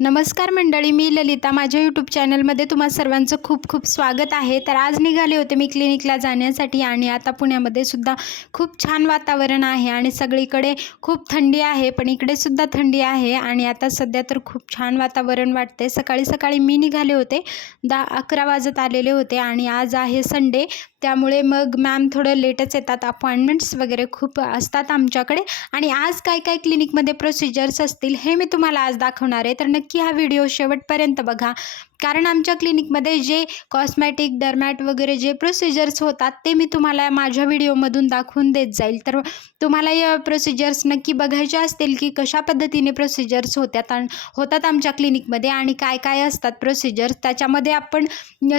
नमस्कार मंडळी मी ललिता. माझ्या यूट्यूब चॅनलमध्ये तुम्हा सर्वांचं खूप खूप स्वागत आहे. तर आज निघाले होते मी क्लिनिकला जाण्यासाठी आणि आता पुण्यामध्ये सुद्धा खूप छान वातावरण आहे आणि सगळीकडे खूप थंडी आहे पण इकडे सुद्धा थंडी आहे आणि आता सध्या तर खूप छान वातावरण वाटते सकाळी सकाळी मी निघाले होते. दहा अकरा वाजत आलेले होते आणि आज आहे संडे त्यामुळे मग मॅम थोडं लेटच येतात अपॉइंटमेंट्स वगैरे खूप असतात आमच्याकडे. आणि आज काय काय क्लिनिकमध्ये प्रोसिजर्स असतील हे मी तुम्हाला आज दाखवणार आहे. तर नक्की हा व्हिडिओ शेवटपर्यंत बघा. कारण आमच्या क्लिनिकमध्ये जे कॉस्मॅटिक डर्मॅट वगैरे जे प्रोसिजर्स होतात ते मी तुम्हाला माझ्या व्हिडिओमधून दाखवून देत जाईल. तर तुम्हाला या प्रोसिजर्स नक्की बघायच्या असतील की कशा पद्धतीने प्रोसिजर्स होत्यात होतात आमच्या क्लिनिकमध्ये आणि काय काय असतात प्रोसिजर्स त्याच्यामध्ये आपण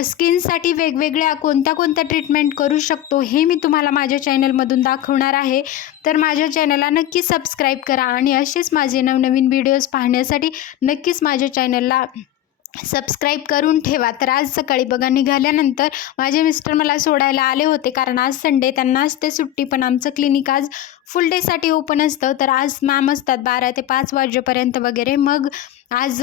स्किनसाठी वेगवेगळ्या कोणत्या कोणत्या ट्रीटमेंट करू शकतो हे मी तुम्हाला माझ्या चॅनलमधून दाखवणार आहे. तर माझ्या चॅनलला नक्की सबस्क्राईब करा आणि असेच माझे नवनवीन व्हिडिओज पाहण्यासाठी नक्कीच माझ्या चॅनलला सबस्क्राईब करून ठेवा. तर आज सकाळी बघा निघाल्यानंतर माझे मिस्टर मला सोडायला आले होते. कारण आज संडे त्यांना असते सुट्टी पण आमचं क्लिनिक आज फुल डेसाठी ओपन असतं. तर आज मॅम असतात बारा ते पाच वाजेपर्यंत वगैरे. मग आज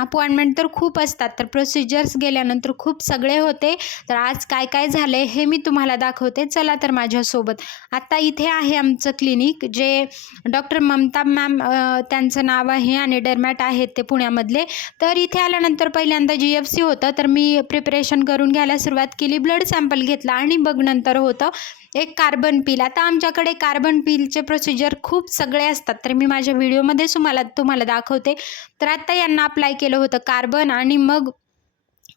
अपॉइंटमेंट तर खूप असतात. तर प्रोसिजर्स गेल्यानंतर खूप सगळे होते. तर आज काय काय झाले हे मी तुम्हाला दाखवते. चला तर माझ्यासोबत. आत्ता इथे आहे आमचं क्लिनिक जे डॉक्टर ममता मॅम त्यांचं नाव आहे आणि डरमॅट आहेत ते पुण्यामधले. तर इथे आल्यानंतर पहिल्यांदा जी एफ सी होतं. तर मी प्रिपरेशन करून घ्यायला सुरुवात केली. ब्लड सॅम्पल घेतला आणि बघ नंतर होतं. एक कार्बन पील आता आमच्याकडे कार्बन पीलचे प्रोसिजर खूप सगळे असतात. तर मी माझ्या व्हिडिओमध्ये तुम्हाला तुम्हाला दाखवते. तर आत्ता यांना अप्लाय केलं होतं कार्बन आणि मग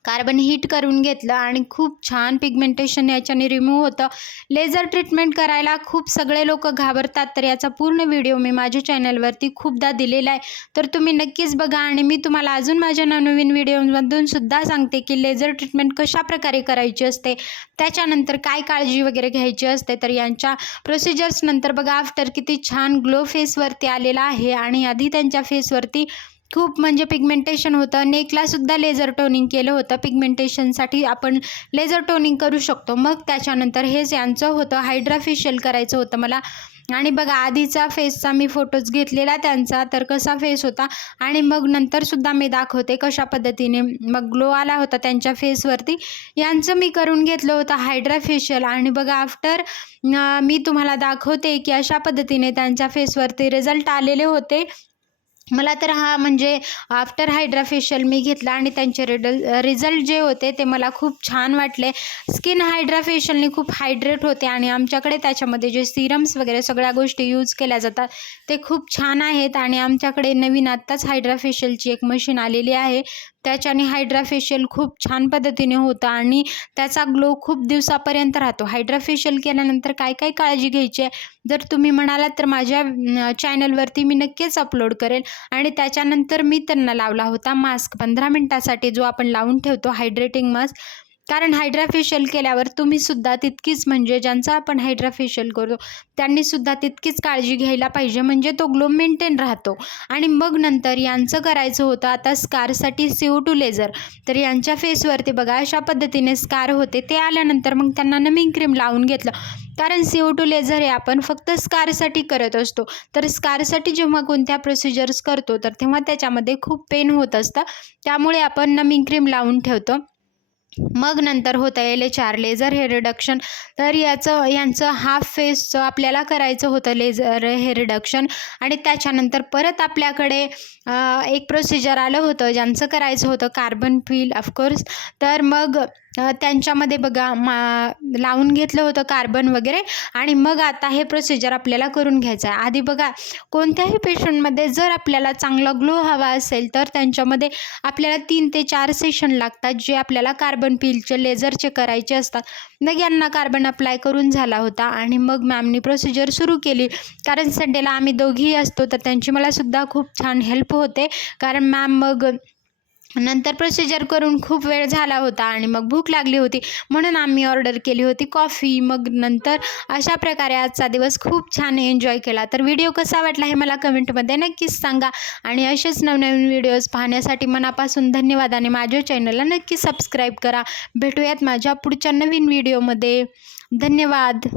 कार्बन हीट करून घेतलं आणि खूप छान पिगमेंटेशन याच्याने रिमूव्ह होतं. लेझर ट्रीटमेंट करायला खूप सगळे लोक घाबरतात तर याचा पूर्ण व्हिडिओ मी माझ्या चॅनलवरती खूपदा दिलेला आहे. तर तुम्ही नक्कीच बघा आणि मी तुम्हाला अजून माझ्या नवनवीन व्हिडिओमधून सुद्धा सांगते की लेझर ट्रीटमेंट कशा प्रकारे करायची असते त्याच्यानंतर काय काळजी वगैरे घ्यायची असते तर यांच्या प्रोसिजर्सनंतर बघा. आफ्टर किती छान ग्लो फेसवरती आलेला आहे आणि आधी त्यांच्या फेसवरती खूप म्हणजे पिगमेंटेशन होतं नेकलासुद्धा लेझर टोनिंग केलं होतं. पिगमेंटेशनसाठी आपण लेझर टोनिंग करू शकतो. मग त्याच्यानंतर हेच यांचं होतं. हायड्रा फेशियल करायचं होतं मला. आणि बघा आधीचा फेसचा मी फोटोज घेतलेला त्यांचा तर कसा फेस होता? आणि मग नंतरसुद्धा मी दाखवते कशा पद्धतीने. मग ग्लो आला होता त्यांच्या फेसवरती यांचं मी करून घेतलं होतं हायड्रा फेशियल आणि बघा आफ्टर मी तुम्हाला दाखवते की अशा पद्धतीने त्यांच्या फेसवरती रिझल्ट आलेले होते. मला तर हा म्हणजे आफ्टर हायड्रा फेशियल मी घेतला आणि त्यांचे रिडल रिझल्ट जे होते ते मला खूप छान वाटले. स्किन हायड्रा फेशियलने खूप हायड्रेट होते आणि आमच्याकडे त्याच्यामध्ये जे सिरम्स वगैरे सगळ्या गोष्टी यूज केल्या जातात ते खूप छान आहेत आणि आमच्याकडे नवीन आत्ताच हायड्रा फेशियलची एक मशीन आलेली आहे. त्याच्याने हायड्रा फेशियल खूप छान पद्धतीने होतं आणि त्याचा ग्लो खूप दिवसापर्यंत राहतो. हायड्रा फेशियल केल्यानंतर काय काय काळजी घ्यायची आहे? जर तुम्ही म्हणालात तर माझ्या चॅनलवरती मी नक्कीच अपलोड करेल आणि त्याच्यानंतर मी त्यांना लावला होता मास्क. पंधरा मिनटासाठी जो आपण लावून ठेवतो हायड्रेटिंग मास्क कारण हायड्रा फेशियल केल्यावर तुम्हीसुद्धा तितकीच म्हणजे ज्यांचा आपण हायड्रा फेशियल करतो त्यांनीसुद्धा तितकीच काळजी घ्यायला पाहिजे. म्हणजे तो ग्लो मेंटेन राहतो. आणि मग नंतर यांचं करायचं होतं आता स्कारसाठी सीओ टू लेझर तर यांच्या फेसवरती बघा अशा पद्धतीने स्कार होते. ते आल्यानंतर मग त्यांना नवीन क्रीम लावून घेतलं. कारण सी ओ टू लेझर हे आपण फक्त स्कारसाठी करत असतो. तर स्कारसाठी जेव्हा कोणत्या प्रोसिजर्स करतो तर तेव्हा त्याच्यामध्ये खूप पेन होत असतं. त्यामुळे आपण नवीन क्रीम लावून ठेवतो. मग नंतर होतं L H R laser hair reduction तर याचं यांचं हाफ फेसचं आपल्याला करायचं होतं लेझर हेअर रिडक्शन आणि त्याच्यानंतर परत आपल्याकडे एक प्रोसिजर आलं होतं ज्यांचं करायचं होतं कार्बन फील ऑफकोर्स तर मग त्यांच्यामध्ये बघा मा लावून घेतलं होतं कार्बन वगैरे आणि मग आता हे प्रोसिजर आपल्याला करून घ्यायचं आहे. आधी बघा कोणत्याही पेशंटमध्ये जर आपल्याला चांगला ग्लो हवा असेल तर त्यांच्यामध्ये आपल्याला तीन ते चार सेशन लागतात जे आपल्याला कार्बन पीलचे लेझरचे करायचे असतात. मग यांना कार्बन अप्लाय करून झाला होता आणि मग मॅमनी प्रोसिजर सुरू केली. कारण संडेला आम्ही दोघीही असतो तर त्यांची मलासुद्धा खूप छान हेल्प होते. कारण मॅम मग नंतर प्रोसिजर करून खूप वेळ झाला होता आणि मग भूक लागली होती. म्हणून आम्ही ऑर्डर केली होती कॉफी मग नंतर अशा प्रकारे आजचा दिवस खूप छान एन्जॉय केला. तर व्हिडिओ कसा वाटला हे मला कमेंटमध्ये नक्कीच सांगा. आणि असेच नवनवीन व्हिडिओज पाहण्यासाठी मनापासून धन्यवाद. आणि माझ्या चॅनलला नक्की सबस्क्राईब करा. भेटूयात माझ्या पुढच्या नवीन व्हिडिओमध्ये धन्यवाद.